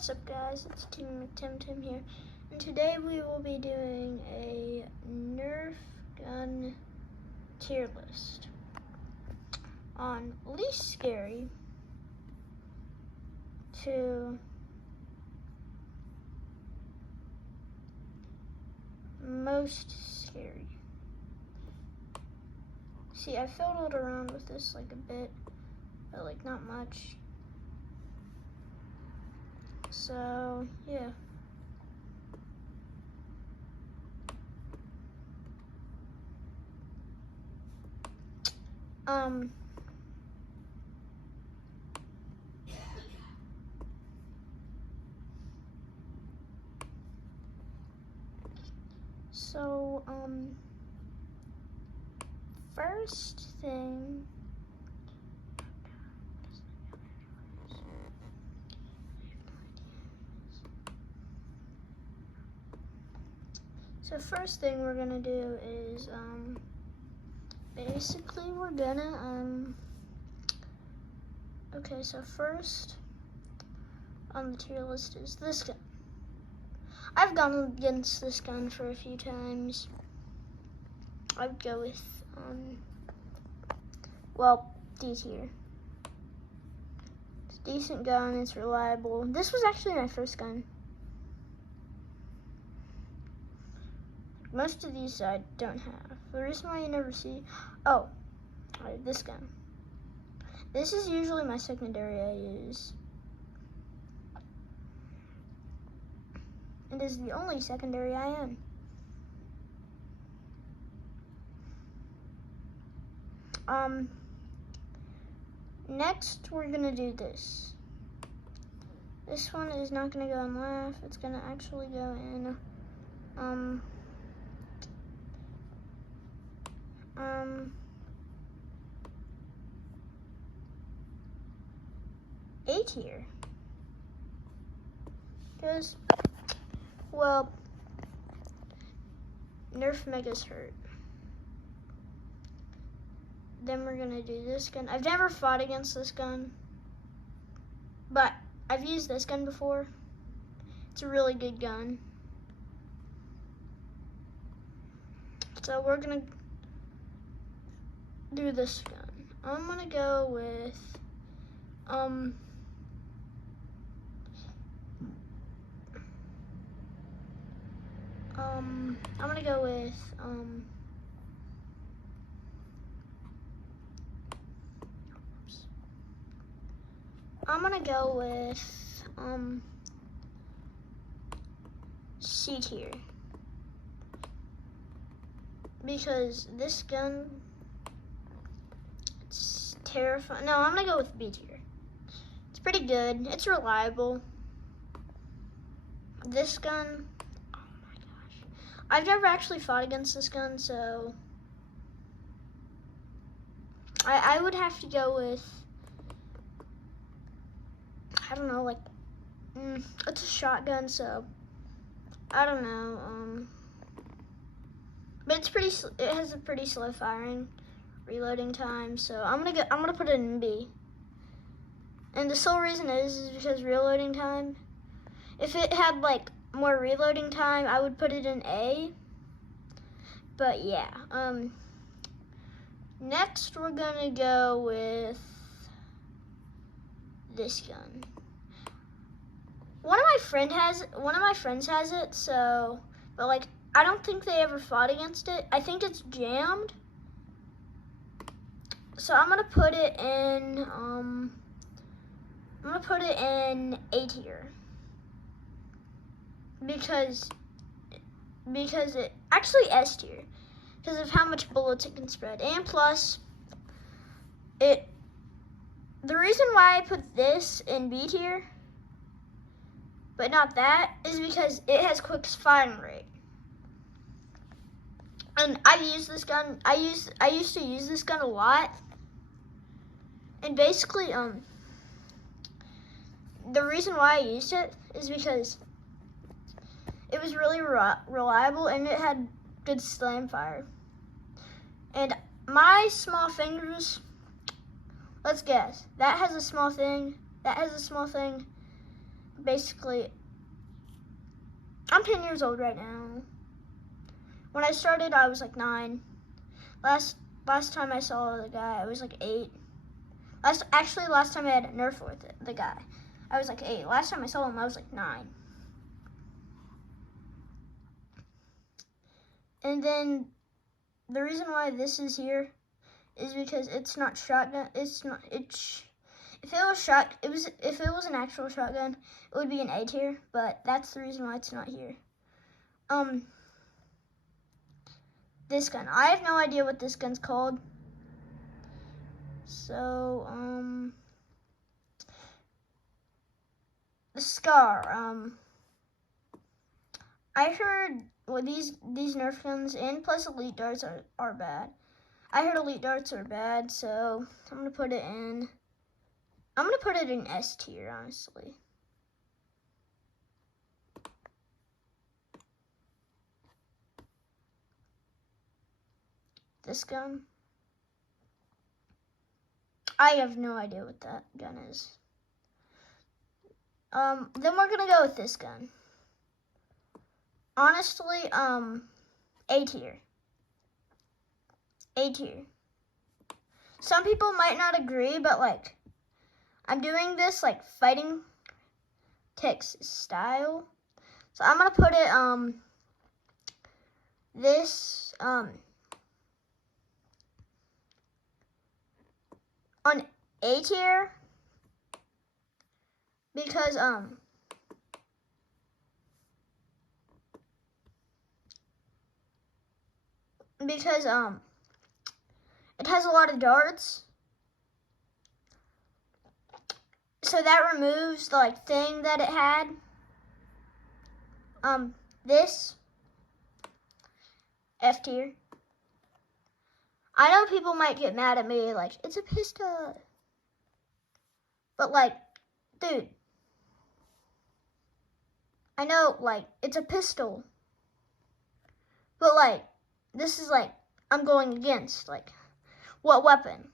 What's up, guys? It's Tim here, and today we will be doing a Nerf gun tier list on least scary to most scary. See, I fiddled around with this like a bit, but like not much. So, yeah. So, first thing, we're gonna do is, basically we're gonna, okay, so first on the tier list is this gun. I've gone against this gun for a few times. I'd go with, well, D tier. It's a decent gun, it's reliable. This was actually my first gun. Most of these I don't have. The reason why you never see, this gun. This is usually my secondary I use. It is the only secondary I am. Next we're gonna do this. This one is not gonna go in laugh, it's gonna actually go in, A tier. Because, well, Nerf Megas hurt. Then we're gonna do this gun. I've never fought against this gun, but I've used this gun before. It's a really good gun. So we're gonna do this gun. I'm gonna go with, I'm gonna go with, C tier. Because this gun, it's terrifying. No, I'm gonna go with B tier. It's pretty good, it's reliable. This gun, oh my gosh. I've never actually fought against this gun, so I would have to go with, I don't know, like, it's a shotgun, so I don't know, but it has a pretty slow firing, reloading time, so I'm gonna put it in B. And the sole reason is because reloading time. If it had like more reloading time, I would put it in A. But yeah, next we're gonna go with this gun. One of my friends has it, so, but like, I don't think they ever fought against it. I think it's jammed. So I'm gonna put it in, A tier. Because it, actually S tier, because of how much bullets it can spread. And plus, the reason why I put this in B tier, but not that, is because it has quick firing rate. And I've used this gun, I used to use this gun a lot. And basically, the reason why I used it is because it was really reliable and it had good slam fire. And my small fingers, let's guess, that has a small thing, basically, I'm 10 years old right now. When I started, I was like 9. Last time I saw the guy, I was like 8. Last time I had a Nerf with it, the guy, I was like 8. Last time I saw him, I was like 9. And then the reason why this is here is because it's not shotgun. If it was an actual shotgun, it would be an A tier. But that's the reason why it's not here. This gun. I have no idea what this gun's called. So the Scar. I heard these Nerf guns and plus elite darts are bad. I heard elite darts are bad, so I'm gonna put it in S tier, honestly. This gun, I have no idea what that gun is. Then we're gonna go with this gun. Honestly, A tier. A tier. Some people might not agree, but like, I'm doing this like fighting Texas style. So I'm gonna put it, this, on A tier because, it has a lot of darts. So that removes the like thing that it had. This F tier. I know people might get mad at me like it's a pistol. But like, dude, I know like it's a pistol. But like this is like I'm going against like what weapon?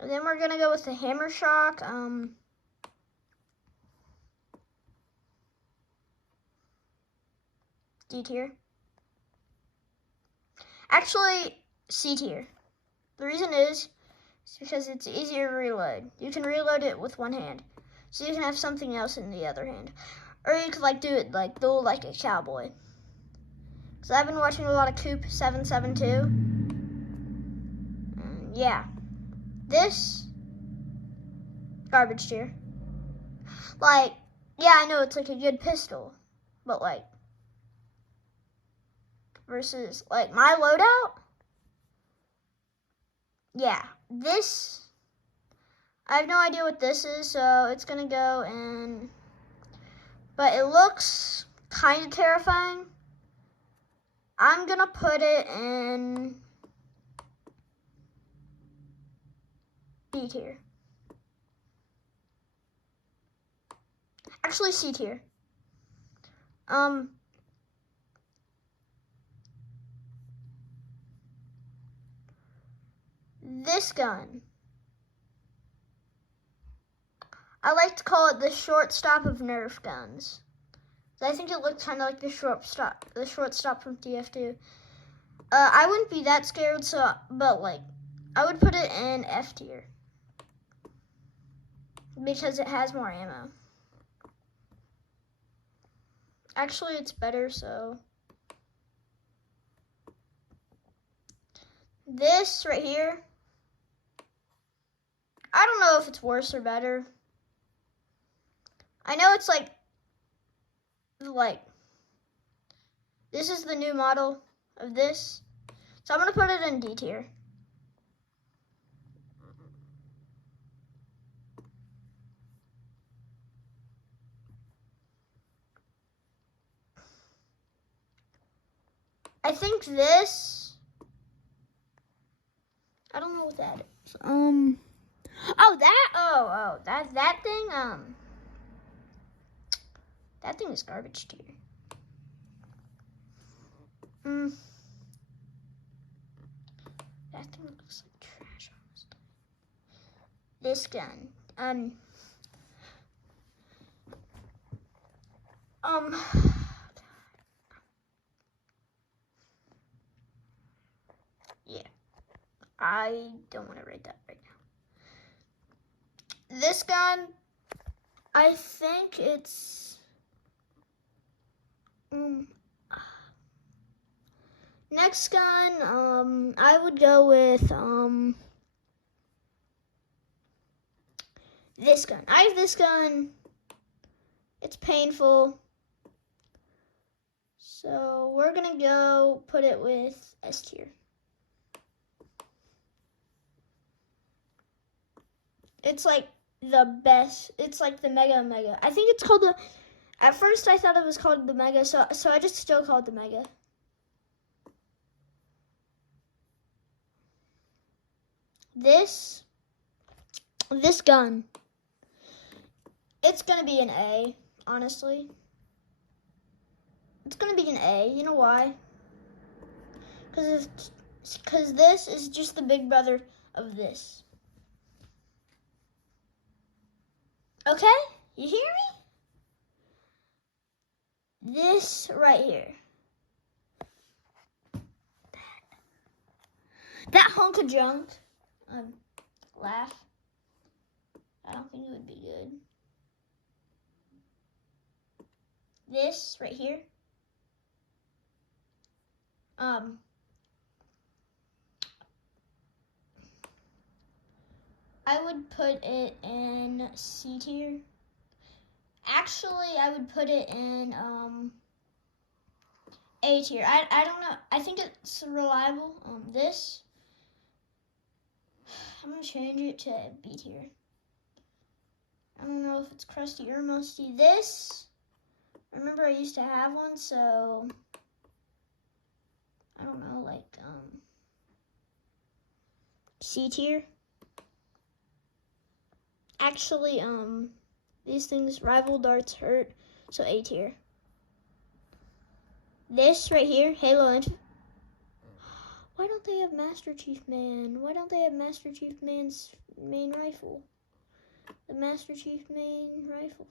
And then we're gonna go with the hammer shock. D tier. Actually, C tier. The reason is because it's easier to reload. You can reload it with one hand, so you can have something else in the other hand, or you could like do it like a cowboy. So I've been watching a lot of Coop 772. Yeah, this garbage tier. Like, yeah, I know it's like a good pistol, but like versus like my loadout. Yeah, this, I have no idea what this is, so it's gonna go in, but it looks kind of terrifying. I'm gonna put it in B tier. Actually, C tier. This gun, I like to call it the shortstop of Nerf guns. I think it looks kind of like the shortstop from TF2. I wouldn't be that scared, but like, I would put it in F tier because it has more ammo. Actually, it's better, so. This right here, I don't know if it's worse or better. I know it's like, this is the new model of this. So I'm gonna put it in D tier. I think this, I don't know what that is. That thing is garbage tier. That thing looks like trash, honestly. this gun. Yeah, I don't want to write that right now. This gun, I think it's, next gun, I would go with, this gun. I have this gun. It's painful. So we're gonna go put it with S tier. It's like the best. It's like the mega. I think it's called the, at first I thought it was called the mega, so I just still call it the mega. This gun, it's gonna be an A, honestly. It's gonna be an A. You know why? Because this is just the big brother of this. Okay? You hear me? This right here. That hunk of junk. Laugh. I don't think it would be good. This right here. I would put it in C tier. Actually, I would put it in A tier. I don't know. I think it's reliable. This, I'm gonna change it to B tier. I don't know if it's crusty or musty. This, remember I used to have one, so I don't know, like C tier. Actually, these things, rival darts hurt, so A tier. This right here, Halo Infinite. Why don't they have Master Chief Man? Why don't they have Master Chief Man's main rifle? The Master Chief main rifle.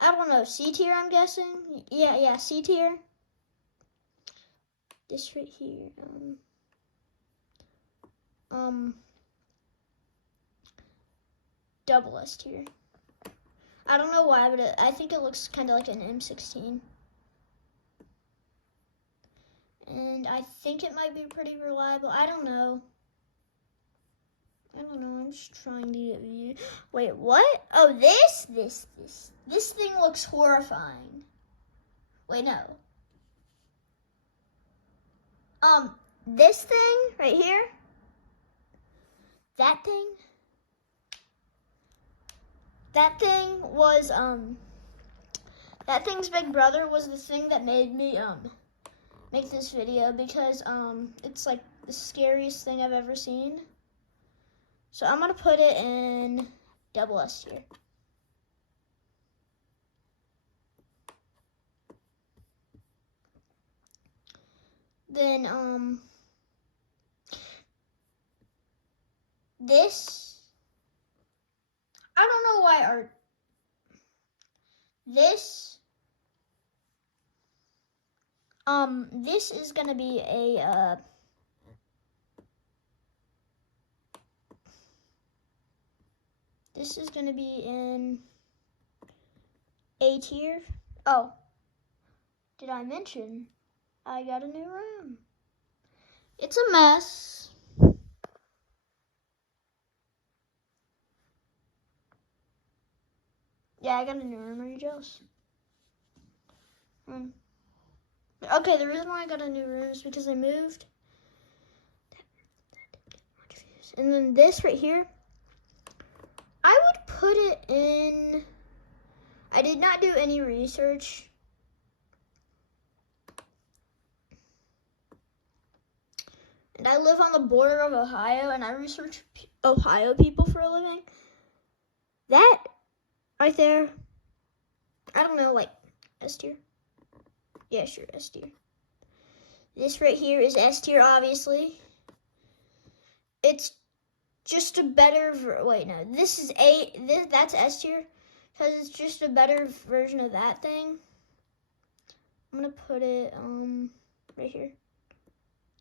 I don't know, C tier I'm guessing? Yeah, C tier. This right here, double S tier. I don't know why, but I think it looks kind of like an M16. And I think it might be pretty reliable. I don't know. I'm just trying to get view. Wait, what? Oh, this thing looks horrifying. Wait, no. This thing right here. That thing was, that thing's big brother was the thing that made me, make this video, because, it's like the scariest thing I've ever seen. So I'm gonna put it in double S tier. Then, this, I don't know why this is gonna be a, this is gonna be in A tier. Oh, did I mention I got a new room? It's a mess. Yeah, I got a new room. Are you jealous? Okay, the reason why I got a new room is because I moved. And then this right here, I would put it in, I did not do any research. And I live on the border of Ohio, and I research Ohio people for a living. That right there, I don't know, like S tier? Yeah, sure, S tier. This right here is S tier, obviously. It's just a better, wait, no, this is that's S tier, because it's just a better version of that thing. I'm gonna put it, right here.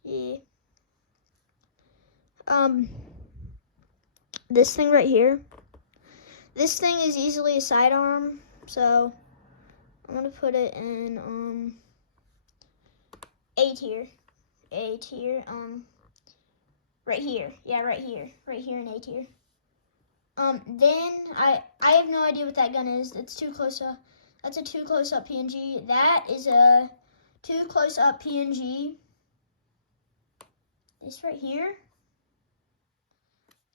Yeah. This thing right here. This thing is easily a sidearm, so I'm gonna put it in, A tier. A tier, right here. Yeah, right here in A tier. Then I have no idea what that gun is. It's too close up. That's a too close up PNG. That is a too close up PNG. This right here,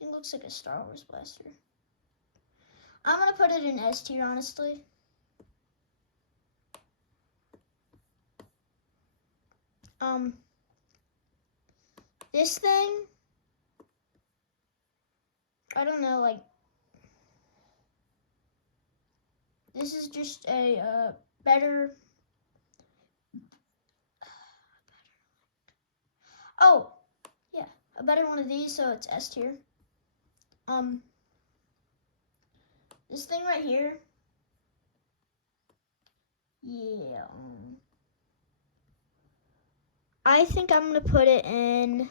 it looks like a Star Wars blaster. I'm gonna put it in S tier, honestly. This thing, I don't know, like, this is just a better, oh, yeah, a better one of these, so it's S tier. This thing right here, yeah, I think I'm gonna put it in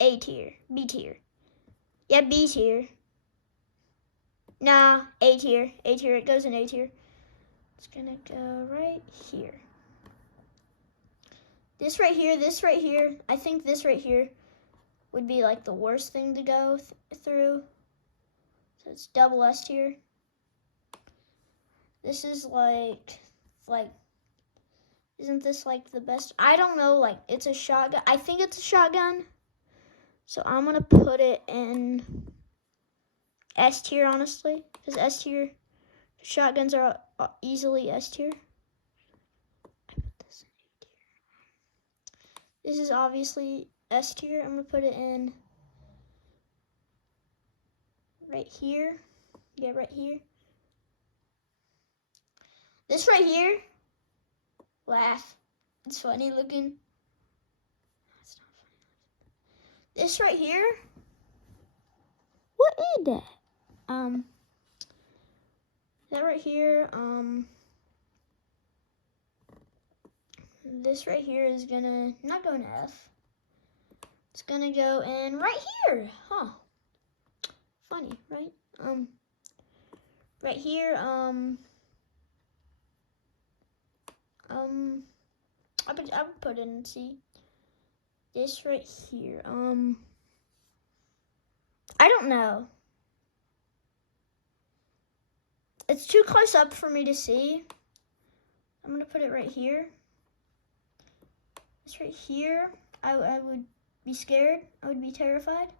A tier, B tier. Yeah, B tier. Nah, A tier, A tier, it goes in A tier. It's gonna go right here. This right here, I think this right here would be like the worst thing to go through. So it's double S tier. This is like, isn't this like the best? I don't know, like it's a shotgun. I think it's a shotgun. So I'm gonna put it in S tier, honestly, because S tier shotguns are easily S tier. I put this in A tier. This is obviously S tier. I'm gonna put it in right here. Yeah, right here. This right here, laugh. It's funny looking. It's not funny. This right here, what is that? That right here, this right here is gonna not go in F. It's gonna go in right here, huh? Funny, right? Right here, I would put it in C. This right here, I don't know. It's too close up for me to see. I'm gonna put it right here. This right here, I would be scared. I would be terrified.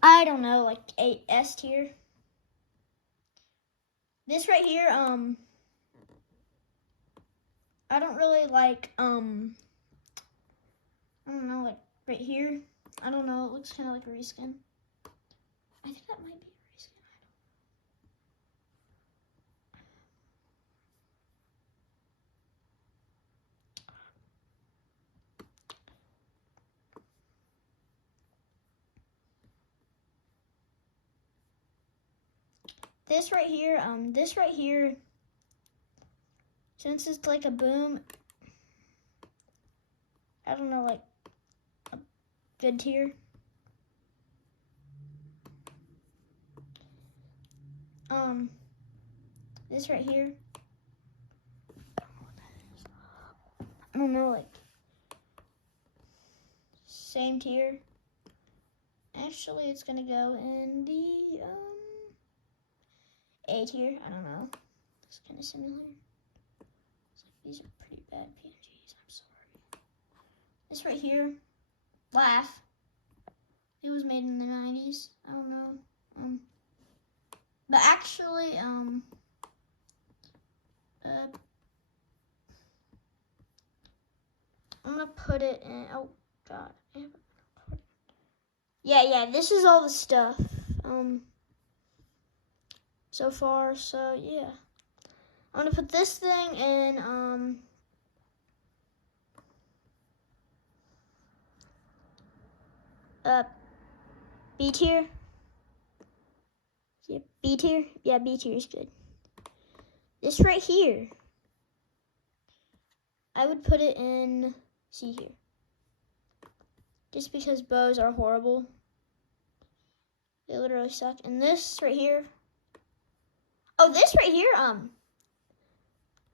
I don't know, like 8 S tier. This right here, I don't really like, I don't know, like right here. I don't know, it looks kind of like a reskin. I think that might be a reskin, This right here, since it's like a boom, I don't know, like a good tier. This right here, I don't know, like same tier. Actually, it's gonna go in the A tier. I don't know. It's kind of similar. It's like these are pretty bad PNGs. I'm sorry. This right here, laugh. It was made in the 90s. I don't know. But actually, I'm gonna put it in. Oh God. Yeah. This is all the stuff. so far. So yeah, I'm gonna put this thing in B tier. Yeah, B tier. Yeah, B tier is good. This right here, I would put it in C tier. Just because bows are horrible. They literally suck. And this right here. Oh, this right here,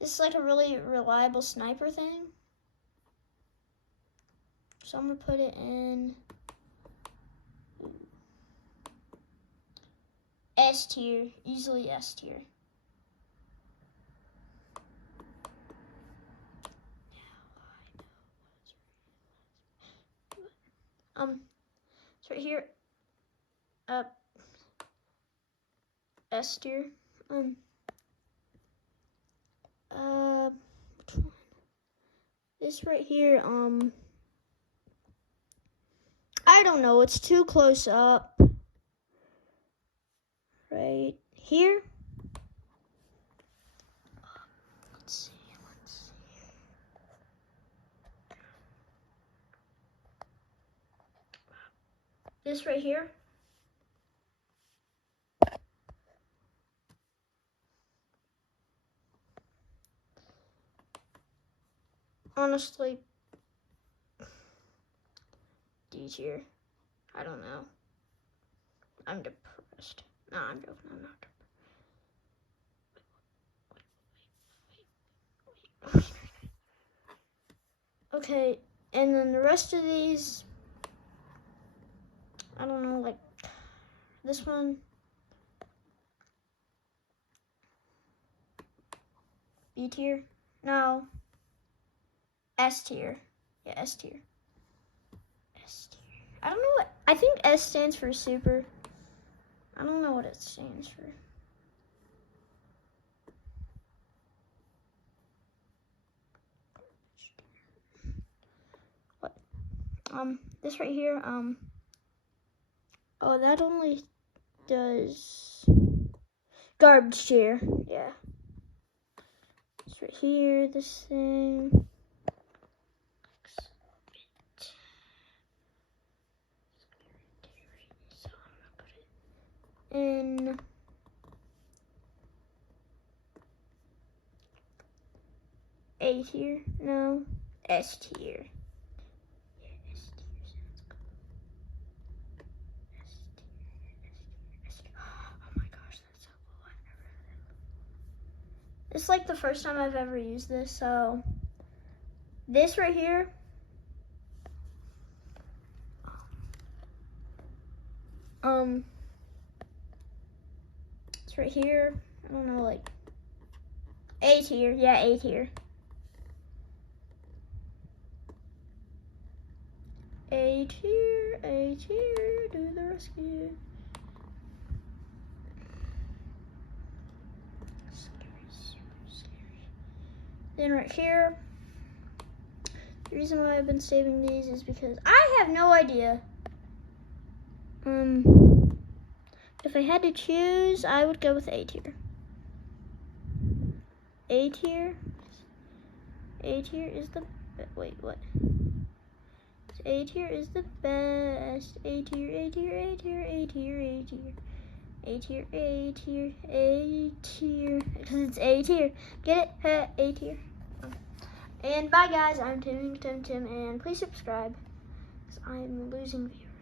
this is like a really reliable sniper thing. So I'm gonna put it in S tier, easily S tier. It's right here, S tier. Which one? This right here, I don't know, it's too close up. Right here. Let's see. This right here. Honestly, D tier. I don't know. I'm depressed. No, I'm joking. I'm not depressed. Okay, and then the rest of these, I don't know, like this one. B tier? No. S tier. Yeah, S tier. S tier. I don't know what, I think S stands for super. I don't know what it stands for. What? This right here, oh, that only does garbage tier. Yeah. This right here, this thing. In A tier? No. S tier. Yeah, S tier sounds good. S tier, S tier. Oh my gosh, that's so cool. I've never heard of it. It's like the first time I've ever used this, so this right here. It's right here. I don't know, like A tier. Yeah, A tier. A tier, do the rescue. Scary, super scary. Then right here, the reason why I've been saving these is because I have no idea. If I had to choose, I would go with A tier. A tier? A tier is the, wait, what? A tier is the best. A tier, A tier, A tier, A tier, A tier. A tier, A tier, A tier. Because it's A tier. Get it? A tier. And bye guys, I'm Tim, and please subscribe. Because I'm losing viewers.